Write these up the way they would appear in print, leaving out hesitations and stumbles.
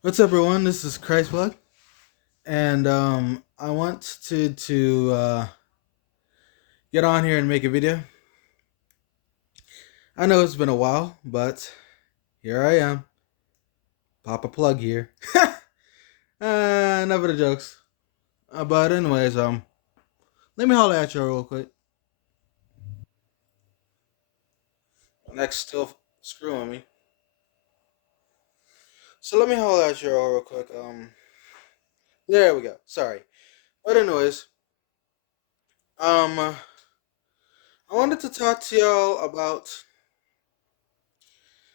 What's up, everyone? This is Christplug, and I want to get on here and make a video. I know it's been a while, but here I am, Papa Plug here. Enough of the jokes. But anyways, let me holler at you real quick. Next, still screwing me. So let me holler at you real quick. There we go. Sorry, but anyways, I wanted to talk to y'all about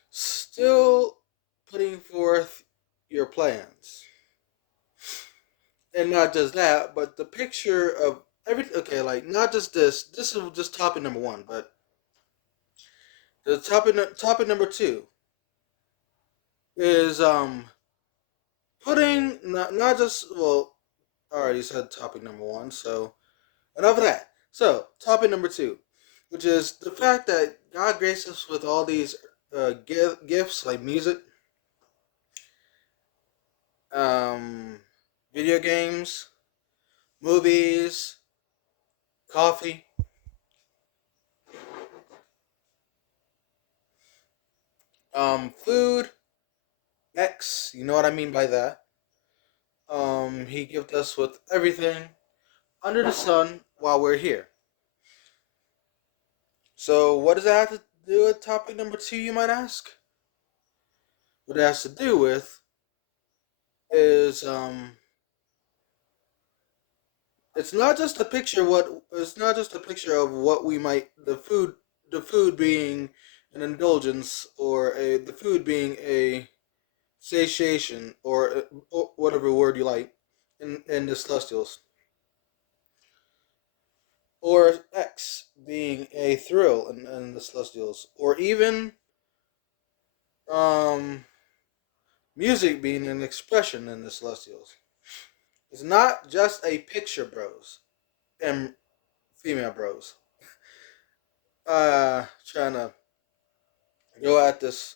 still putting forth your plans. And not just that, but the picture of every okay, like not just this. This is just topic number one, but the topic number two is putting not just well, I already said topic number one, so enough of that. So topic number two, which is the fact that God graced us with all these gifts like music, um, video games, movies, coffee, food, X. You know what I mean by that. He gifted us with everything under the sun while we're here. So, what does that have to do with topic number two, you might ask? What it has to do with is it's not just a picture. It's not just a picture of what we might the food being an indulgence or the food being a satiation or whatever word you like in the celestials, or X being a thrill in the Celestials, or even um, music being an expression in the Celestials. It's not just a picture, bros and female bros. Trying to go at this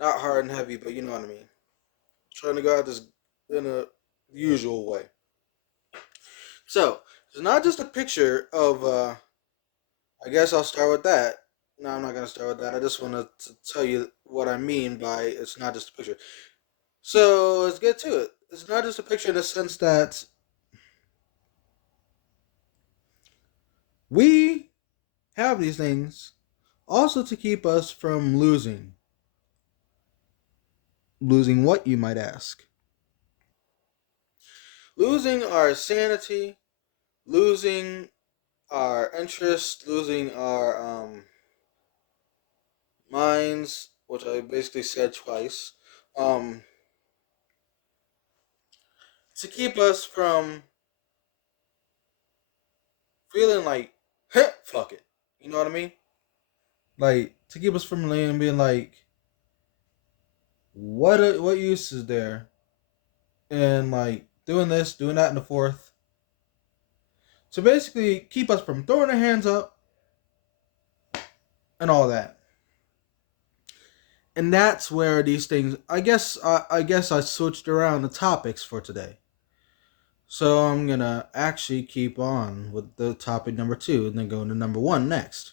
not hard and heavy, but you know what I mean. Trying to go at this in a usual way. So it's not just a picture of. I guess I'll start with that. No, I'm not gonna start with that. I just want to tell you what I mean by it's not just a picture. So let's get to it. It's not just a picture in the sense that we have these things also to keep us from losing. Losing what, you might ask? Losing our sanity, losing our interest, losing our minds, which I basically said twice, um, to keep us from feeling like, fuck it. You know what I mean? Like, to keep us from being like, what use is there and like doing this, doing that, and the fourth. So basically, keep us from throwing our hands up and all that. And that's where these things. I guess I switched around the topics for today. So I'm gonna actually keep on with the topic number two and then go into number one next.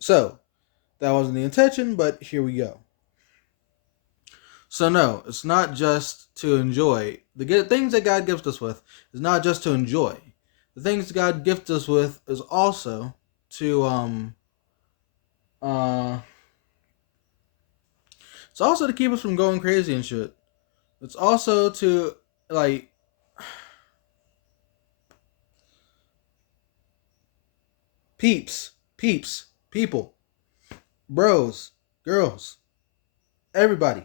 So that wasn't the intention, but here we go. So no, it's not just to enjoy the things that God gifts us with. Is not just to enjoy. The things God gifts us with is also to uh it's also to keep us from going crazy and shit. It's also to like peeps, people, bros, girls, everybody.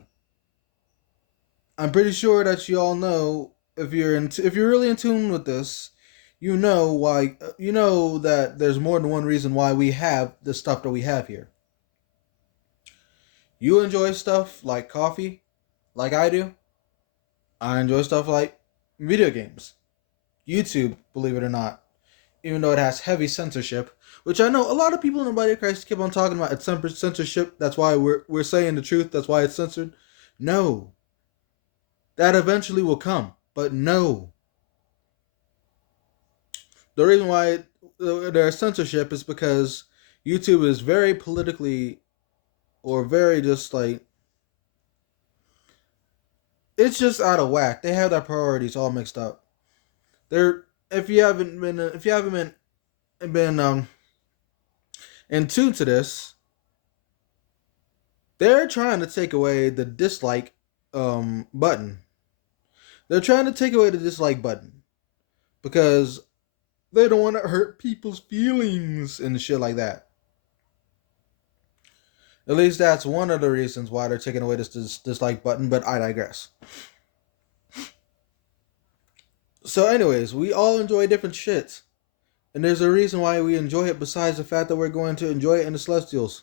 I'm pretty sure that you all know if you're really in tune with this, you know why you know that there's more than one reason why we have the stuff that we have here. You enjoy stuff like coffee, like I do. I enjoy stuff like video games, YouTube, believe it or not, even though it has heavy censorship, which I know a lot of people in the body of Christ keep on talking about. It's censorship. That's why we're saying the truth. That's why it's censored. No, That eventually will come. But no. The reason why there's censorship is because YouTube is very politically, or very just like, it's just out of whack. They have their priorities all mixed up. They're if you haven't been in tune to this, they're trying to take away the dislike button. They're trying to take away the dislike button because they don't want to hurt people's feelings and shit like that. At least that's one of the reasons why they're taking away this dislike button, but I digress. So, anyways, we all enjoy different shit. And there's a reason why we enjoy it besides the fact that we're going to enjoy it in the Celestials.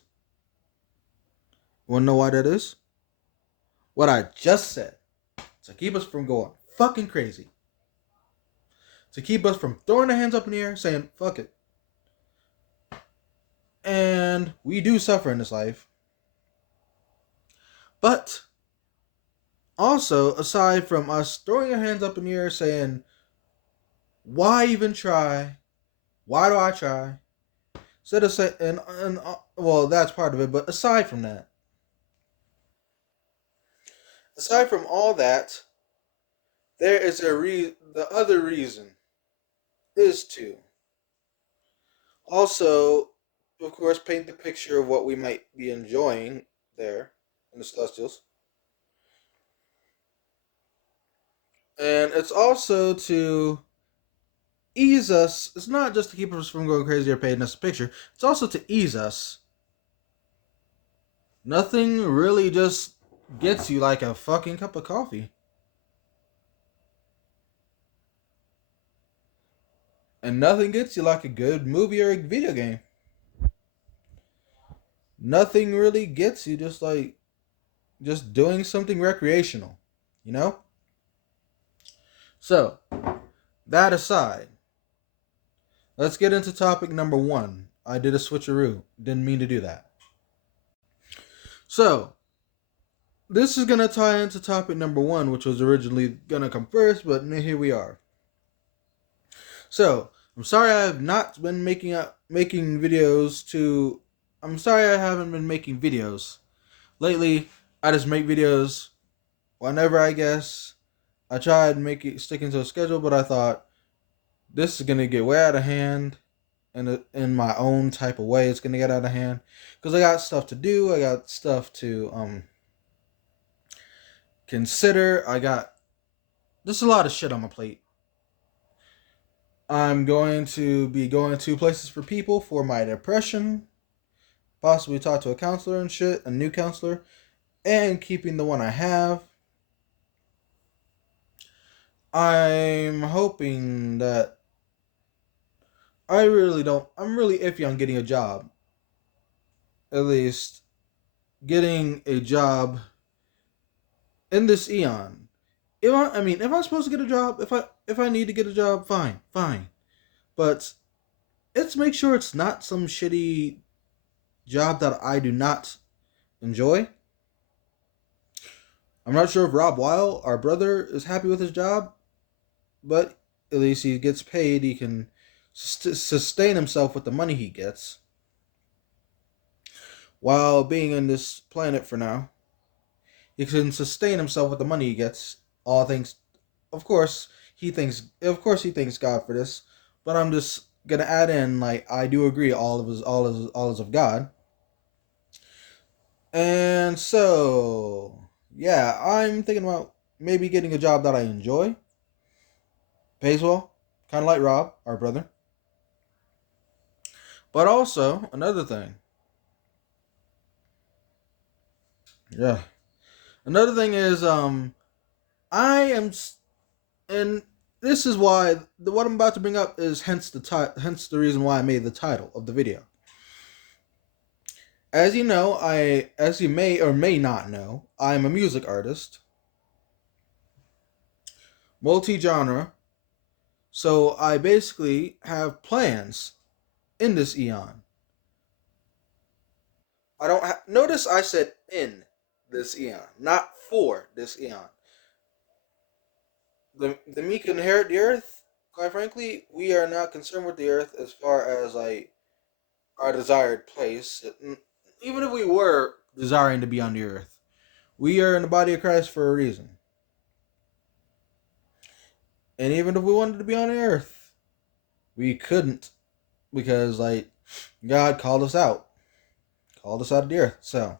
You wanna know why that is? What I just said. To keep us from going fucking crazy. To keep us from throwing our hands up in the air saying, fuck it. And we do suffer in this life. But also, aside from us throwing our hands up in the air saying, why even try? Why do I try? Instead of saying, well, that's part of it, but aside from all that, there is the other reason is to also, of course, paint the picture of what we might be enjoying there in the Celestials. And it's also to ease us. It's not just to keep us from going crazy or painting us a picture. It's also to ease us. Nothing really just gets you like a fucking cup of coffee. And nothing gets you like a good movie or a video game. Nothing really gets you just doing something recreational, you know? So, that aside, let's get into topic number one. I did a switcheroo. Didn't mean to do that. So, this is going to tie into topic number one, which was originally going to come first, but here we are. So, I'm sorry I have not been making videos to. I'm sorry I haven't been making videos. Lately, I just make videos whenever I guess. I tried sticking to a schedule, but I thought this is gonna get way out of hand, and in my own type of way, it's gonna get out of hand because I got stuff to do. I got stuff to consider. I got just a lot of shit on my plate. I'm going to be going to places for people for my depression, possibly talk to a counselor and shit, a new counselor, and keeping the one I have. I'm hoping that I'm really iffy on getting a job. At least getting a job in this eon. If I'm supposed to get a job, if I need to get a job, fine, fine. But let's make sure it's not some shitty job that I do not enjoy. I'm not sure if Rob Weil, our brother, is happy with his job, but at least he gets paid. He can sustain himself with the money he gets while being on this planet for now. He can sustain himself with the money he gets. All things, of course, he thanks God for this. But I'm just gonna add in, like, I do agree, all is of God. And so, yeah, I'm thinking about maybe getting a job that I enjoy, pays well, kind of like Rob, our brother. But also another thing, yeah, another thing is I am, and this is why what I'm about to bring up is hence the reason why I made the title of the video. As you know, as you may or may not know, I am a music artist, multi-genre. So I basically have plans in this eon. I don't notice I said in this eon, not for this eon. the meek inherit the earth. Quite frankly, we are not concerned with the earth as far as like our desired place. Even if we were desiring to be on the earth, we are in the body of Christ for a reason. And even if we wanted to be on the earth, we couldn't because like God called us out of the earth. So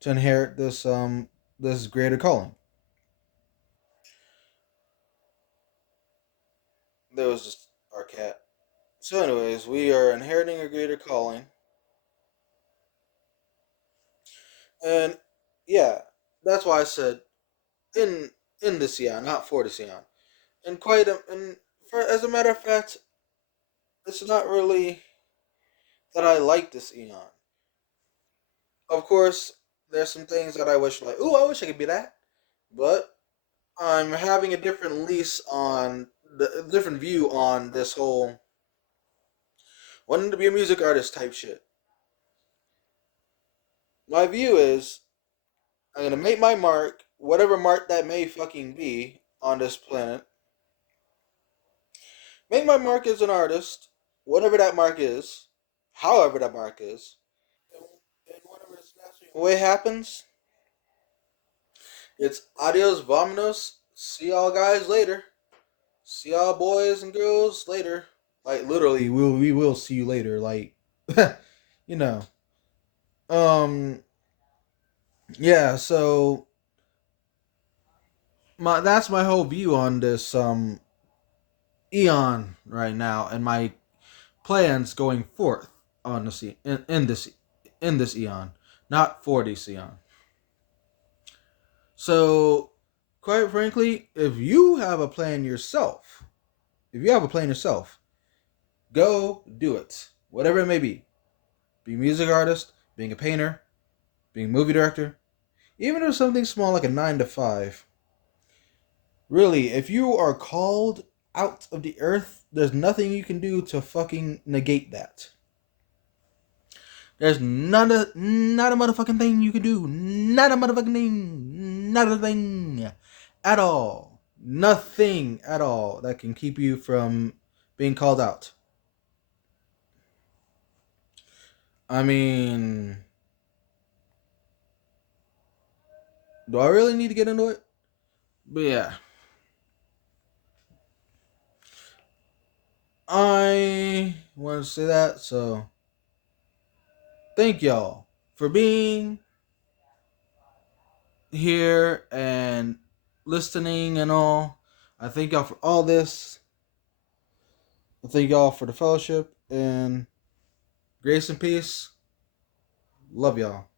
to inherit this greater calling. There was just our cat. So, anyways, we are inheriting a greater calling, and yeah, that's why I said in in this eon, not for this eon. And as a matter of fact, it's not really that I like this eon. Of course, there's some things that I wish, like, ooh, I wish I could be that, but I'm having a different lease on the different view on this whole wanting to be a music artist type shit. My view is I'm gonna make my mark, whatever mark that may fucking be on this planet. Make my mark as an artist, whatever that mark is, however that mark is. And whatever the snatching away happens, it's adios, vamonos. See y'all guys later. See y'all boys and girls later. Like literally, we will see you later. Like, you know. Um. Yeah. So that's my whole view on this eon right now, and my plans going forth on this in this eon, not for this eon. So, quite frankly, if you have a plan yourself, go do it, whatever it may be. Be a music artist, being a painter, being a movie director, even if it's something small like a 9 to 5. Really, if you are called out of the earth, there's nothing you can do to fucking negate that. There's not a motherfucking thing you can do. Not a motherfucking thing. Not a thing. At all. Nothing at all that can keep you from being called out. I mean, do I really need to get into it? But yeah. I want to say that, so thank y'all for being here and listening and all. I thank y'all for all this. I thank y'all for the fellowship and grace and peace. Love y'all.